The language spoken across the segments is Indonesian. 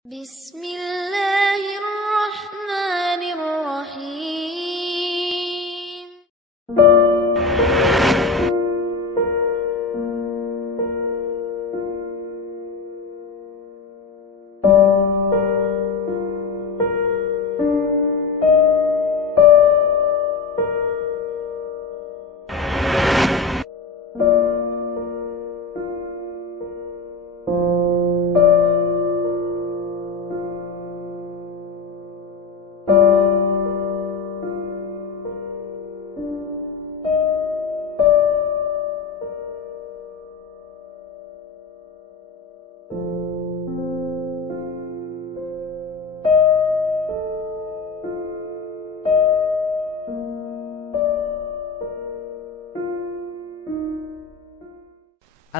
Bismillahirrahmanirrahim.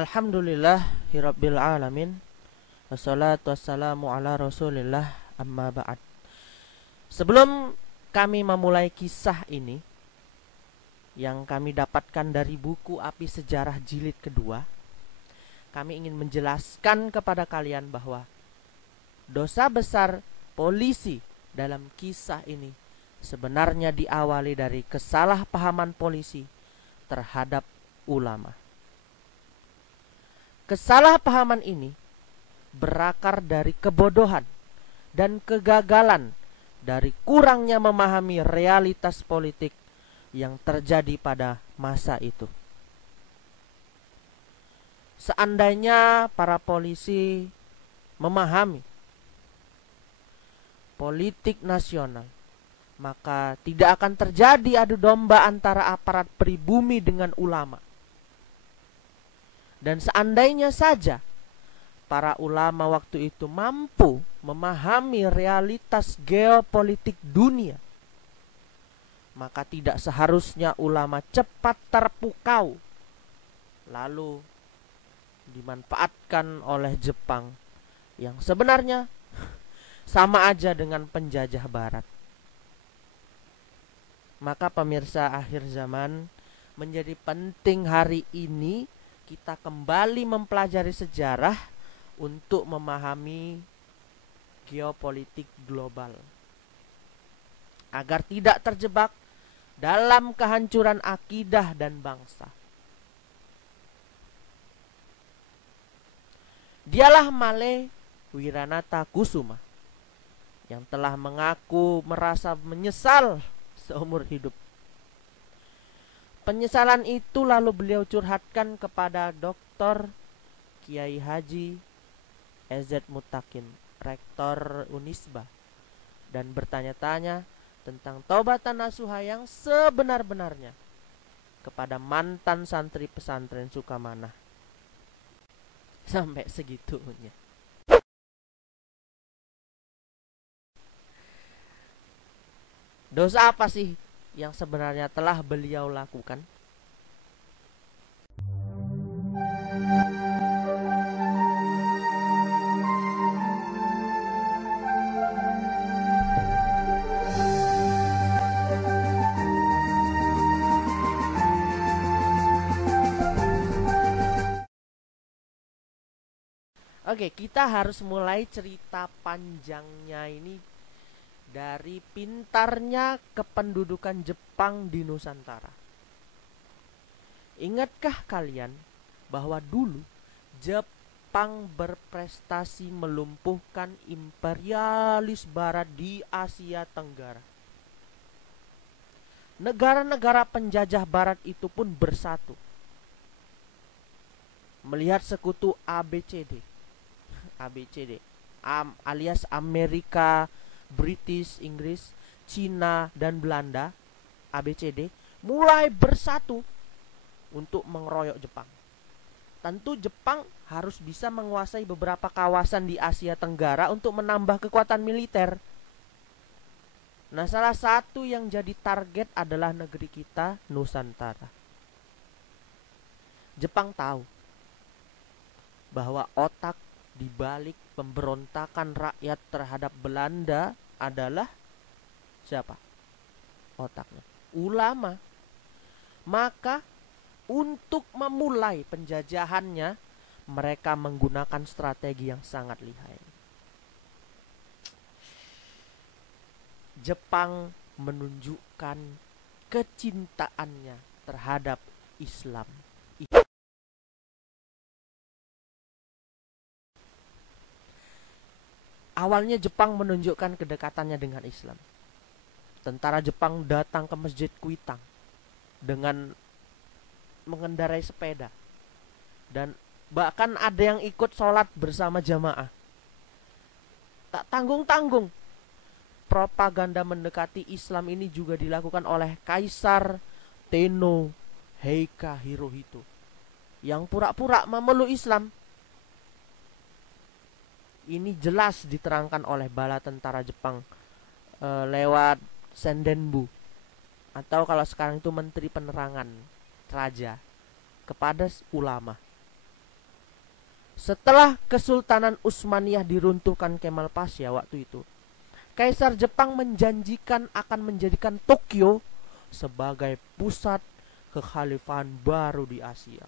Alhamdulillahirabbil alamin. Wassalatu wassalamu ala Rasulillah, amma ba'd. Sebelum kami memulai kisah ini yang kami dapatkan dari buku Api Sejarah jilid kedua, kami ingin menjelaskan kepada kalian bahwa dosa besar polisi dalam kisah ini sebenarnya diawali dari kesalahpahaman polisi terhadap ulama. Kesalahpahaman ini berakar dari kebodohan dan kegagalan dari kurangnya memahami realitas politik yang terjadi pada masa itu. Seandainya para polisi memahami politik nasional, maka tidak akan terjadi adu domba antara aparat pribumi dengan ulama. Dan seandainya saja para ulama waktu itu mampu memahami realitas geopolitik dunia, maka tidak seharusnya ulama cepat terpukau lalu dimanfaatkan oleh Jepang yang sebenarnya sama aja dengan penjajah barat. Maka pemirsa akhir zaman, menjadi penting hari ini kita kembali mempelajari sejarah untuk memahami geopolitik global, agar tidak terjebak dalam kehancuran akidah dan bangsa. Dialah Male Wiranata Kusuma yang telah mengaku merasa menyesal seumur hidup. Penyesalan itu lalu beliau curhatkan kepada Dr. Kiai Haji EZ Mutakin, Rektor Unisba, dan bertanya-tanya tentang taubatan nasuha yang sebenar-benarnya kepada mantan santri pesantren Sukamana. Sampai segitunya. Dosa apa sih yang sebenarnya telah beliau lakukan? Oke, kita harus mulai cerita panjangnya ini dari pintarnya kependudukan Jepang di Nusantara. Ingatkah kalian bahwa dulu Jepang berprestasi melumpuhkan imperialis barat di Asia Tenggara? Negara-negara penjajah barat itu pun bersatu melihat sekutu ABCD alias Amerika, British, Inggris, Cina, dan Belanda, ABCD, mulai bersatu untuk mengeroyok Jepang. Tentu Jepang harus bisa menguasai beberapa kawasan di Asia Tenggara untuk menambah kekuatan militer. Nah, salah satu yang jadi target adalah negeri kita, Nusantara. Jepang tahu bahwa otak di balik pemberontakan rakyat terhadap Belanda adalah siapa? Otaknya ulama. Maka untuk memulai penjajahannya, mereka menggunakan strategi yang sangat lihai. Jepang menunjukkan kecintaannya terhadap Islam. Awalnya Jepang menunjukkan kedekatannya dengan Islam. Tentara Jepang datang ke Masjid Kuitang dengan mengendarai sepeda. Dan bahkan ada yang ikut sholat bersama jamaah. Tak tanggung-tanggung, propaganda mendekati Islam ini juga dilakukan oleh Kaisar Tenno Heika Hirohito yang pura-pura memeluk Islam. Ini jelas diterangkan oleh bala tentara Jepang lewat Sendenbu, atau kalau sekarang itu Menteri Penerangan Raja, kepada ulama. Setelah Kesultanan Utsmaniyah diruntuhkan Kemal Pasha waktu itu, Kaisar Jepang menjanjikan akan menjadikan Tokyo sebagai pusat kekhalifahan baru di Asia.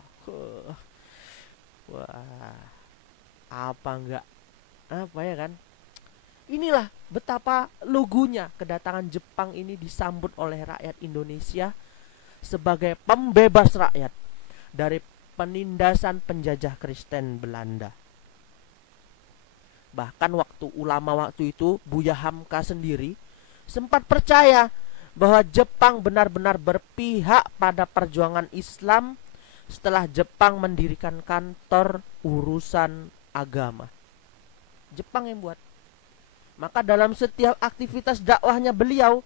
Wah, apa ya kan? Inilah betapa lugunya kedatangan Jepang ini disambut oleh rakyat Indonesia sebagai pembebas rakyat dari penindasan penjajah Kristen Belanda. Bahkan ulama waktu itu, Buya Hamka sendiri sempat percaya bahwa Jepang benar-benar berpihak pada perjuangan Islam setelah Jepang mendirikan kantor urusan agama. Jepang yang buat. Maka dalam setiap aktivitas dakwahnya beliau,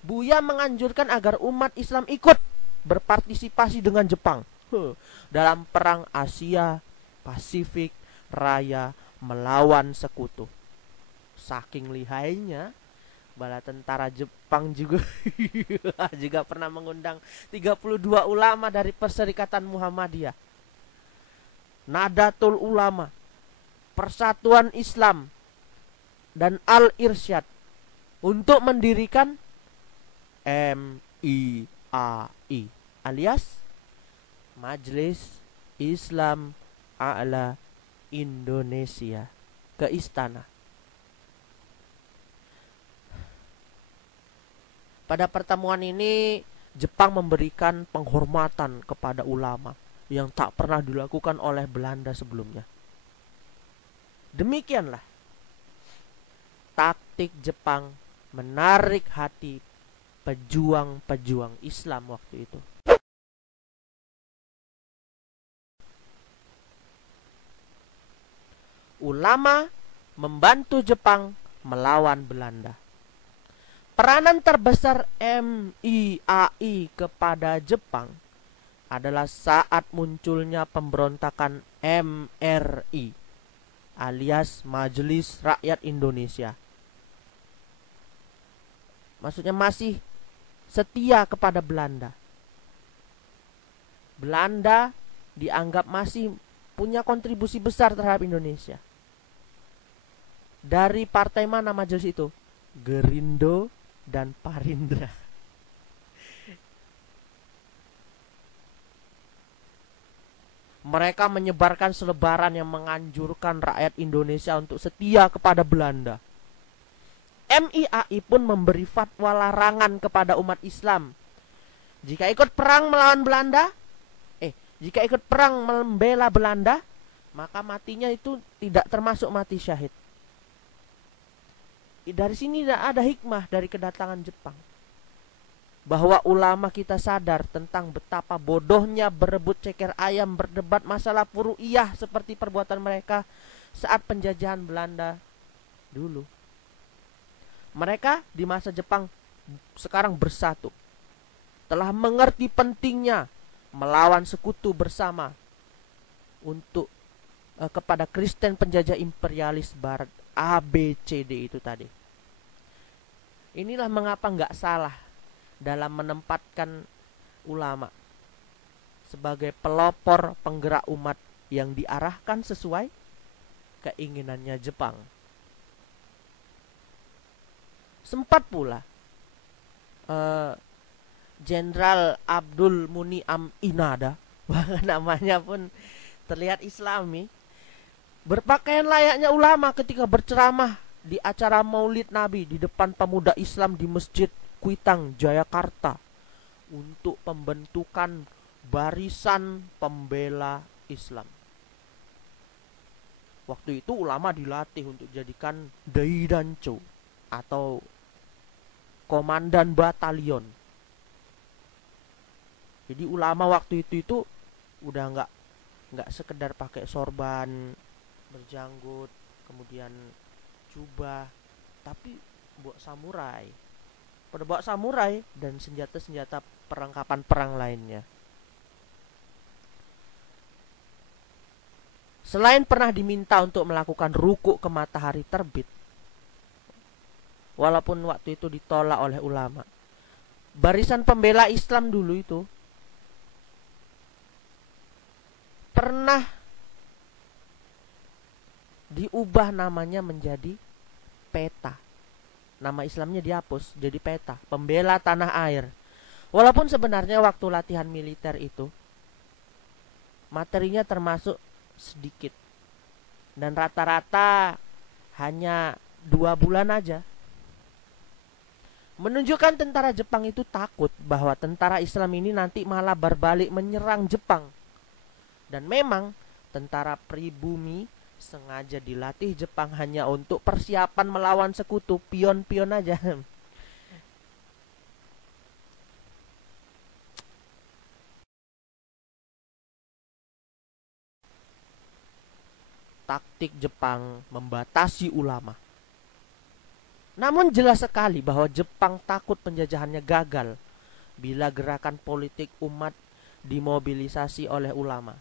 Buya menganjurkan agar umat Islam ikut berpartisipasi dengan Jepang dalam perang Asia Pasifik Raya melawan sekutu. Saking lihainya, bala tentara Jepang juga juga pernah mengundang 32 ulama dari Perserikatan Muhammadiyah, Nadatul Ulama, Persatuan Islam, dan Al-Irsyad untuk mendirikan MIAI alias Majelis Islam A'la Indonesia ke istana. Pada pertemuan ini Jepang memberikan penghormatan kepada ulama yang tak pernah dilakukan oleh Belanda sebelumnya. Demikianlah taktik Jepang menarik hati pejuang-pejuang Islam waktu itu. Ulama membantu Jepang melawan Belanda. Peranan terbesar MIAI kepada Jepang adalah saat munculnya pemberontakan MRI alias Majelis Rakyat Indonesia. Maksudnya masih setia kepada Belanda. Belanda dianggap masih punya kontribusi besar terhadap Indonesia. Dari partai mana majelis itu? Gerindo dan Parindra. Mereka menyebarkan selebaran yang menganjurkan rakyat Indonesia untuk setia kepada Belanda. MIAI pun memberi fatwa larangan kepada umat Islam. Jika ikut perang membela Belanda, maka matinya itu tidak termasuk mati syahid. Dari sini ada hikmah dari kedatangan Jepang, bahwa ulama kita sadar tentang betapa bodohnya berebut ceker ayam berdebat masalah furu'iyah seperti perbuatan mereka saat penjajahan Belanda dulu. Mereka di masa Jepang sekarang bersatu, telah mengerti pentingnya melawan sekutu bersama untuk kepada Kristen penjajah imperialis Barat, ABCD itu tadi. Inilah mengapa nggak salah dalam menempatkan ulama sebagai pelopor penggerak umat yang diarahkan sesuai keinginannya Jepang. Sempat pula Jenderal Abdul Muniam Inada, namanya pun terlihat Islami, berpakaian layaknya ulama ketika berceramah di acara Maulid Nabi di depan pemuda Islam di Masjid Kuitang, Jayakarta, untuk pembentukan barisan pembela Islam. Waktu itu ulama dilatih untuk jadikan Daidancho atau komandan batalion. Jadi ulama waktu itu udah nggak sekedar pakai sorban, berjanggut, kemudian jubah, tapi bawa samurai. Pada bawa samurai dan senjata-senjata perlengkapan perang lainnya. Selain pernah diminta untuk melakukan ruku ke matahari terbit, walaupun waktu itu ditolak oleh ulama, barisan pembela Islam dulu itu pernah diubah namanya menjadi PETA. Nama Islamnya dihapus jadi PETA, Pembela Tanah Air. Walaupun sebenarnya waktu latihan militer itu materinya termasuk sedikit, dan rata-rata hanya 2 bulan aja, menunjukkan tentara Jepang itu takut bahwa tentara Islam ini nanti malah berbalik menyerang Jepang. Dan memang tentara pribumi sengaja dilatih Jepang hanya untuk persiapan melawan sekutu, pion-pion aja. Taktik Jepang membatasi ulama. Namun jelas sekali bahwa Jepang takut penjajahannya gagal bila gerakan politik umat dimobilisasi oleh ulama,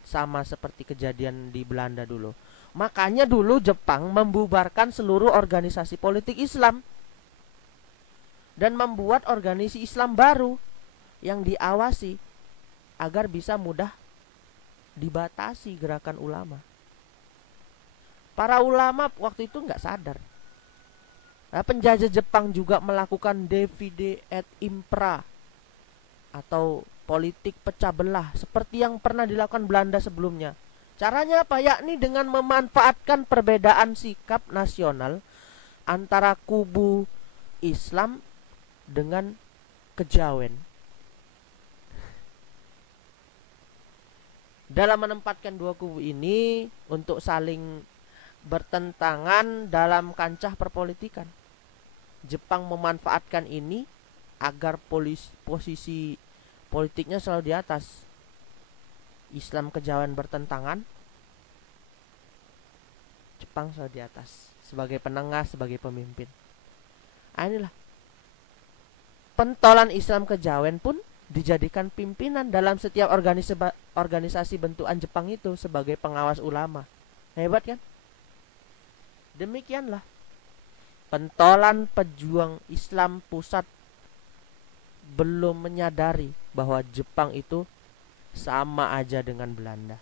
sama seperti kejadian di Belanda dulu. Makanya dulu Jepang membubarkan seluruh organisasi politik Islam dan membuat organisasi Islam baru yang diawasi agar bisa mudah dibatasi gerakan ulama. Para ulama waktu itu nggak sadar. Nah, penjajah Jepang juga melakukan divide et impera atau politik pecah belah seperti yang pernah dilakukan Belanda sebelumnya. Caranya apa? Yakni dengan memanfaatkan perbedaan sikap nasional antara kubu Islam dengan kejawen. Dalam menempatkan dua kubu ini untuk saling bertentangan dalam kancah perpolitikan, Jepang memanfaatkan ini agar posisi politiknya selalu di atas. Islam kejawen bertentangan, Jepang selalu di atas sebagai penengah, sebagai pemimpin. Inilah pentolan Islam kejawen pun dijadikan pimpinan dalam setiap organisasi bentukan Jepang itu sebagai pengawas ulama. Hebat kan? Demikianlah pentolan pejuang Islam pusat belum menyadari bahwa Jepang itu sama aja dengan Belanda.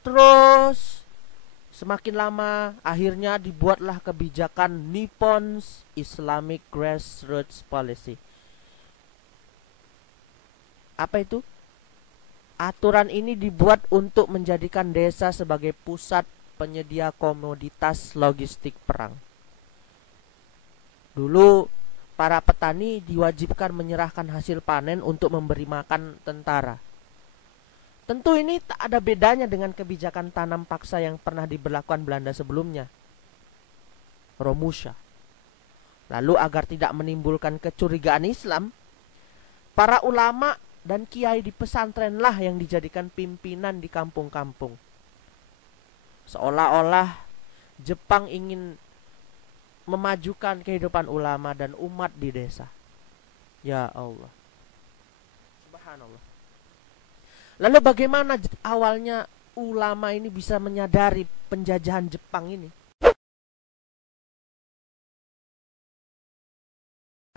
Terus semakin lama akhirnya dibuatlah kebijakan Nippon's Islamic Grassroots Policy. Apa itu? Aturan ini dibuat untuk menjadikan desa sebagai pusat penyedia komoditas logistik perang. Dulu para petani diwajibkan menyerahkan hasil panen untuk memberi makan tentara. Tentu ini tak ada bedanya dengan kebijakan tanam paksa yang pernah diberlakukan Belanda sebelumnya, Romusha. Lalu agar tidak menimbulkan kecurigaan Islam, para ulama dan kiai di pesantrenlah yang dijadikan pimpinan di kampung-kampung. Seolah-olah Jepang ingin memajukan kehidupan ulama dan umat di desa. Ya Allah, subhanallah. Lalu bagaimana awalnya ulama ini bisa menyadari penjajahan Jepang ini?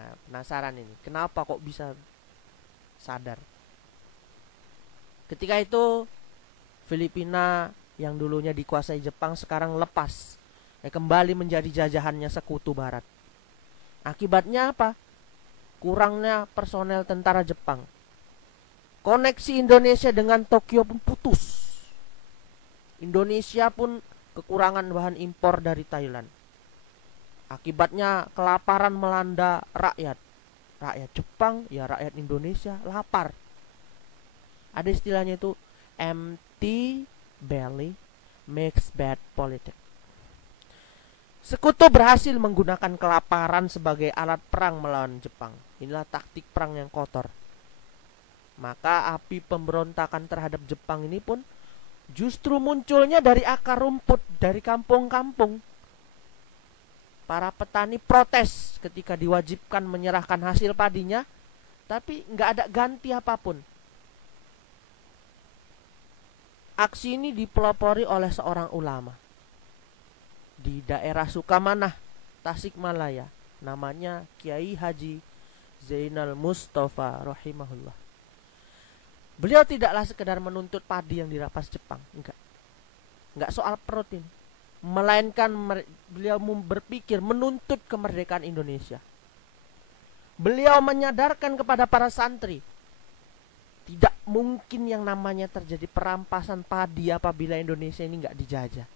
Nah, penasaran ini, kenapa kok bisa sadar? Ketika itu Filipina yang dulunya dikuasai Jepang sekarang lepas, kembali menjadi jajahannya sekutu barat. Akibatnya apa? Kurangnya personel tentara Jepang. Koneksi Indonesia dengan Tokyo pun putus. Indonesia pun kekurangan bahan impor dari Thailand. Akibatnya kelaparan melanda rakyat. Rakyat Jepang, ya rakyat Indonesia lapar. Ada istilahnya itu empty belly makes bad politics. Sekutu berhasil menggunakan kelaparan sebagai alat perang melawan Jepang. Inilah taktik perang yang kotor. Maka api pemberontakan terhadap Jepang ini pun justru munculnya dari akar rumput, dari kampung-kampung. Para petani protes ketika diwajibkan menyerahkan hasil padinya, tapi nggak ada ganti apapun. Aksi ini dipelopori oleh seorang ulama di daerah Sukamanah, Tasikmalaya. Namanya Kiai Haji Zainal Mustafa rahimahullah. Beliau tidaklah sekedar menuntut padi yang dirampas Jepang, enggak soal perut ini, melainkan beliau berpikir menuntut kemerdekaan Indonesia. Beliau menyadarkan kepada para santri, tidak mungkin yang namanya terjadi perampasan padi apabila Indonesia ini enggak dijajah.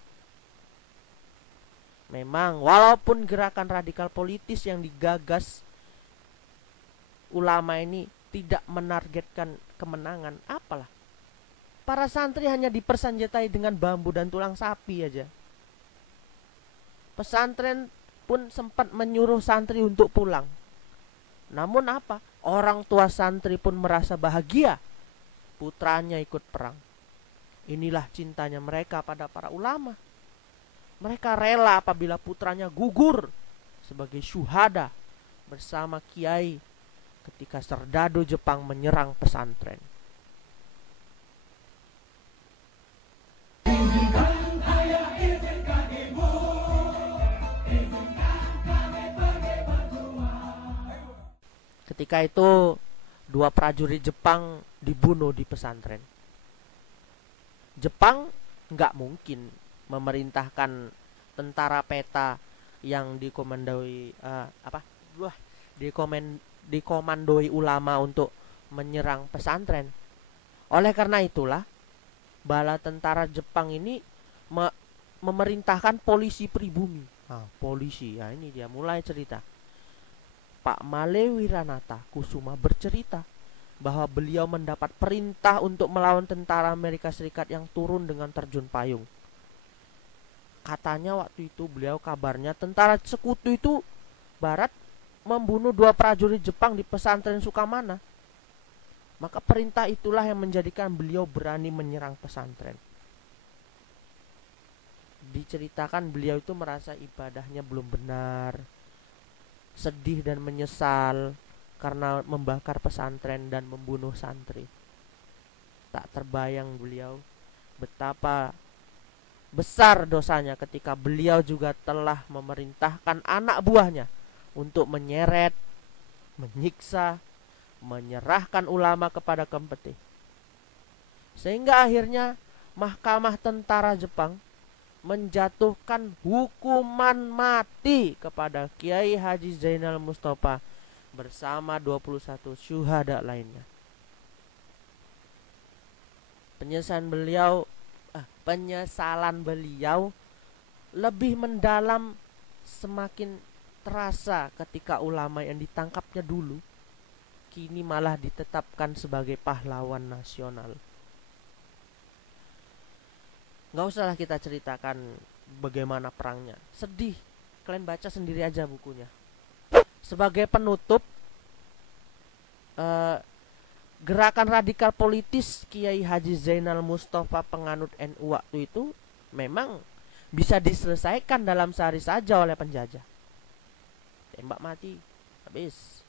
Memang walaupun gerakan radikal politis yang digagas ulama ini tidak menargetkan kemenangan, apalah. Para santri hanya dipersenjatai dengan bambu dan tulang sapi aja. Pesantren pun sempat menyuruh santri untuk pulang. Namun apa? Orang tua santri pun merasa bahagia putranya ikut perang. Inilah cintanya mereka pada para ulama. Mereka rela apabila putranya gugur sebagai syuhada bersama kiai ketika serdadu Jepang menyerang pesantren. Ketika itu 2 prajurit Jepang dibunuh di pesantren. Jepang nggak mungkin memerintahkan tentara peta yang dikomandoi ulama untuk menyerang pesantren. Oleh karena itulah bala tentara Jepang ini memerintahkan polisi pribumi. Polisi, ya ini dia mulai cerita. Pak Male Wiranata Kusuma bercerita bahwa beliau mendapat perintah untuk melawan tentara Amerika Serikat yang turun dengan terjun payung. Katanya waktu itu beliau kabarnya tentara sekutu itu Barat membunuh 2 prajurit Jepang di pesantren Sukamana. Maka perintah itulah yang menjadikan beliau berani menyerang pesantren. Diceritakan beliau itu merasa ibadahnya belum benar, sedih dan menyesal karena membakar pesantren dan membunuh santri. Tak terbayang beliau betapa besar dosanya ketika beliau juga telah memerintahkan anak buahnya untuk menyeret, menyiksa, menyerahkan ulama kepada kompeti. Sehingga akhirnya mahkamah tentara Jepang menjatuhkan hukuman mati kepada Kiai Haji Zainal Mustafa bersama 21 syuhada lainnya. Penyesalan beliau lebih mendalam semakin terasa ketika ulama yang ditangkapnya dulu kini malah ditetapkan sebagai pahlawan nasional. Gak usahlah kita ceritakan bagaimana perangnya. Sedih, kalian baca sendiri aja bukunya. Sebagai penutup, gerakan radikal politis Kiai Haji Zainal Mustafa penganut NU waktu itu memang bisa diselesaikan dalam sehari saja oleh penjajah. Tembak mati, habis.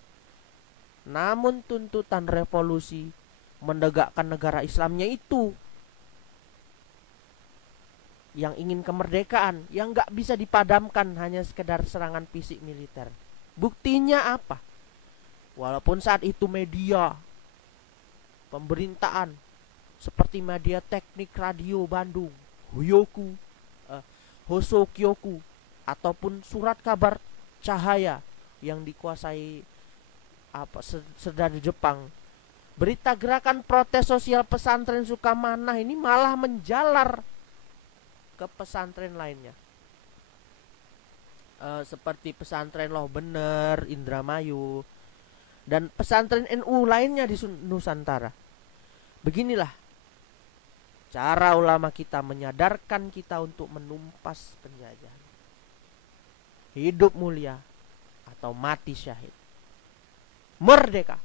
Namun tuntutan revolusi menegakkan negara Islamnya itu, yang ingin kemerdekaan, yang gak bisa dipadamkan hanya sekedar serangan fisik militer. Buktinya apa? Walaupun saat itu media pemberitaan seperti media teknik radio Bandung, Hosokyoku, ataupun surat kabar Cahaya yang dikuasai serdadu Jepang Berita gerakan protes sosial pesantren Sukamanah ini malah menjalar ke pesantren lainnya. Seperti pesantren Loh Bener, Indramayu, dan pesantren NU lainnya di Nusantara. Beginilah cara ulama kita menyadarkan kita untuk menumpas penjajahan. Hidup mulia atau mati syahid. Merdeka.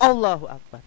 Allahu Akbar.